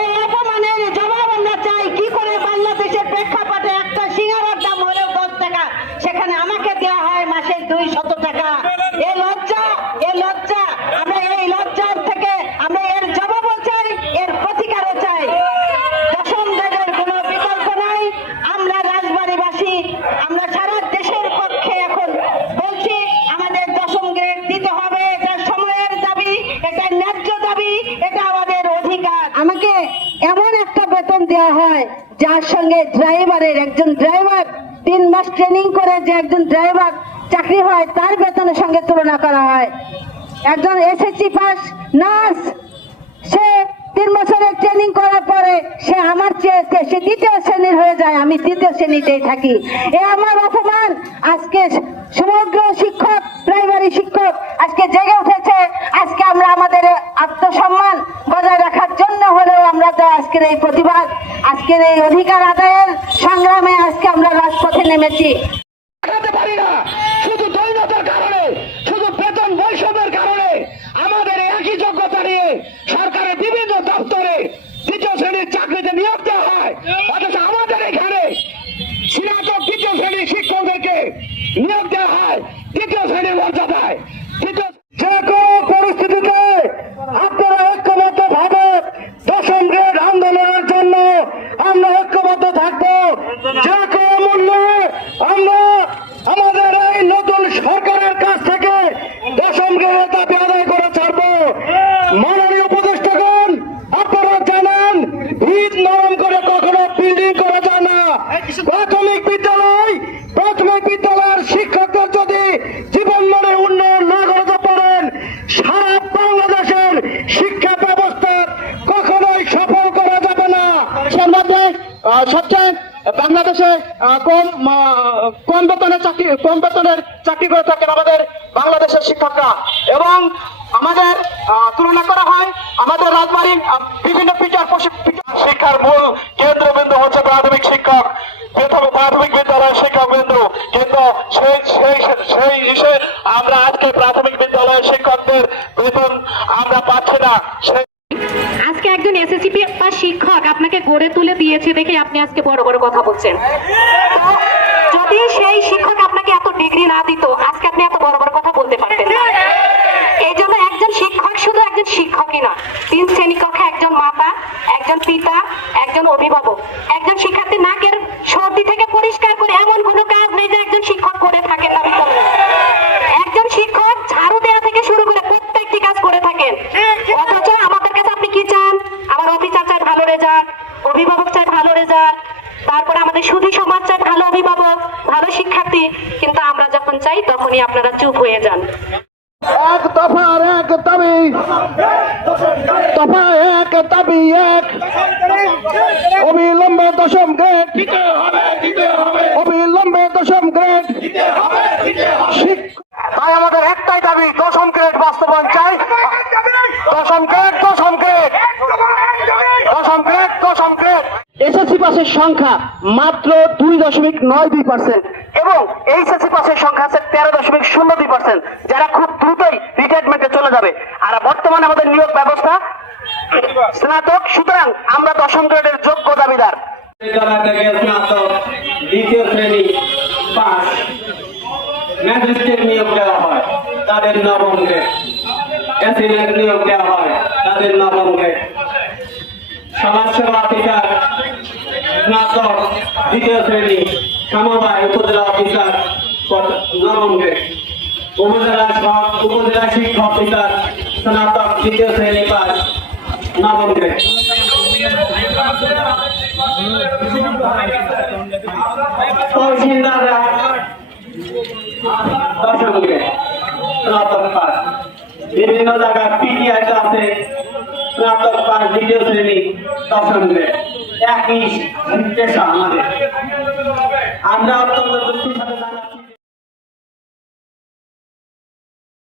এই অপমানের জবাব আমরা চাই কি করে বাংলাদেশের প্রেক্ষাপটে একটা সিঙ্গারার দাম হলেও দশ টাকা সেখানে আমাকে দেওয়া হয় মাসে দুই শত টাকা এ লজ্জা এ লজ্জা আমরা এই লজ্জার থেকে আমরা এর জবাবও চাই এর প্রতিকারও চাই দশম দেবের কোনো বিকল্প নাই আমরা রাজবাড়িবাসী আমরা সারা দেশের পক্ষে এখন বলছি আমাদের দশম গ্রেড দিতে হবে এটা সময়ের দাবি এটা ন্যায্য দাবি এটা আমাদের অধিকার আমাকে এমন একটা বেতন দেওয়া হয়, যার সঙ্গে ড্রাইভারের একজন ড্রাইভার তিন মাস ট্রেনিং করে যে একজন ড্রাইভার চাকরি হয়, তার বেতনের সঙ্গে তুলনা করা হয়। একজন এসএসসি পাস নার্স, সে তিন বছরের ট্রেনিং করার পরে সে আমার চেয়ে সে দ্বিতীয় শ্রেণির হয়ে যায়, আমি তৃতীয় শ্রেণীতেই থাকি। এ আমার অপমান। আজকে সমগ্র শিক্ষক প্রাইমারি শিক্ষক আজকে জেগে উঠেছে। আজকে আমরা আমাদের আজকের এই প্রতিবাদ, আজকের এই অধিকার আদায়ের সংগ্রামে আজকে আমরা রাজপথে নেমেছি। যোগ্যতা সরকারের বিভিন্ন দপ্তরে দ্বিতীয় শ্রেণির চাকরিতে নিয়োগ দেওয়া হয়। অথচ আমাদের এখানে স্নাতক দ্বিতীয় শ্রেণির শিক্ষকদেরকে নিয়োগ দেওয়া হয়। তৃতীয় শ্রেণির মর্যাদায় তৃতীয় যে কোনো পরিস্থিতিতে আপনারা ঐক্যবদ্ধ ভাবে দশম গ্রেড আন্দোলনের জন্য আমরা ঐক্যবদ্ধ থাকব যে কোনো মূল্যে আমরা আমাদের এই নতুন সরকারের কাছ থেকে দশম গ্রেডের দাবি আদায় করে ছাড়বো মাননীয় উপদেষ্টাগণ আপনারা জানেন ভিত নরম করে কখনো বিল্ডিং করা যায় না প্রাথমিক বিদ্যালয় প্রাথমিক বিদ্যালয়ের শিক্ষকদের যদি জীবন মানে উন্নয়ন না করতে পারেন সারা বাংলাদেশের শিক্ষা ব্যবস্থা কখনোই সফল করা যাবে না সে মধ্যে আহ, সবচেয়ে বাংলাদেশে কম কম বেতনের চাকরি, কম বেতনের চাকরি করে থাকেন আমাদের বাংলাদেশের শিক্ষকরা। এবং আমাদের তুলনা করা হয় আমাদের রাজবাড়ির বিভিন্ন পিটার শিক্ষার মূল কেন্দ্রবিন্দু হচ্ছে প্রাথমিক শিক্ষক প্রথম প্রাথমিক বিদ্যালয়ের শিক্ষক বিন্দু কিন্তু সেই সেই সেই হিসেবে আমরা আজকে প্রাথমিক বিদ্যালয়ের শিক্ষকদের বেতন আমরা পাচ্ছি না। আজকে একজন এসএসসিপি বা শিক্ষক আপনাকে গড়ে তুলে দিয়েছে দেখে আপনি আজকে বড় বড় কথা বলছেন। যদি সেই শিক্ষক আপনাকে এত ডিগ্রি না দিত, আজকে আপনি এত বড় বড় কথা বলতে পারতেন এই জন্য একজন শিক্ষক শুধু একজন শিক্ষকই না তিন শ্রেণি কক্ষে একজন মাতা, একজন পিতা একজন অভিভাবক একজন শিক্ষার্থী নাকের সর্দি থেকে পরিষ্কার করে এমন কোনো কাজ নেই যে একজন শিক্ষক করে থাকেন না বিদ্যালয়ে একজন শিক্ষক ঝাড়ু দেওয়া থেকে শুরু করে প্রত্যেকটি কাজ করে থাকেন অথচ আমাদের কাছে আপনি কি চান আমার অফিসার চায় ভালো রেজাল্ট অভিভাবক চায় তারপরে আমাদের সুধী সমাজ চায় ভালো অভিভাবক, ভালো শিক্ষার্থী। কিন্তু আমরা যখন চাই, তখনই আপনারা চুপ হয়ে যান। এক দফার এক দাবি। দফা এক, দাবি এক। অবিলম্বে দশম গ্রেড। অবিলম্বে দশম গ্রেড। তাই আমাদের একটাই দাবি, দশম গ্রেড বাস্তবায়ন চাই। দশম গ্রেড দশম গ্রেড। দশম গ্রেড, দশম এসএসসি পাসের সংখ্যা মাত্র দুই দশমিক নয় দুই পার্সেন্ট এবং এইচএসসি পাসের সংখ্যা আছে তেরো দশমিক শূন্য দুই পার্সেন্ট যারা খুব দ্রুতই রিটায়ারমেন্টে চলে যাবে। আর বর্তমানে আমাদের নিয়োগ ব্যবস্থা স্নাতক, সুতরাং আমরা দশম গ্রেডের যোগ্য দাবিদার। দ্বিতীয় শ্রেণি পাস। ম্যাজিস্ট্রেট নিয়োগ দেওয়া হয়, তাদের নবম গ্রেড। অ্যাসিডেন্ট নিয়োগ দেওয়া হয়, তাদের নবম গ্রেড। সমাজসেবা অফিসার স্নাতক দ্বিতীয় শ্রেণি সমবায় উপজেলা অফিসার নবম উপজেলা উপজেলা শিক্ষা অফিসার স্নাতক দ্বিতীয় শ্রেণি পাস নবম বিভিন্ন জায়গায় পিটিআই আছে স্নাতক পাস দ্বিতীয় শ্রেণি দশম গ্রেড একই পেশা আমাদের আমরা অত্যন্ত জানাচ্ছি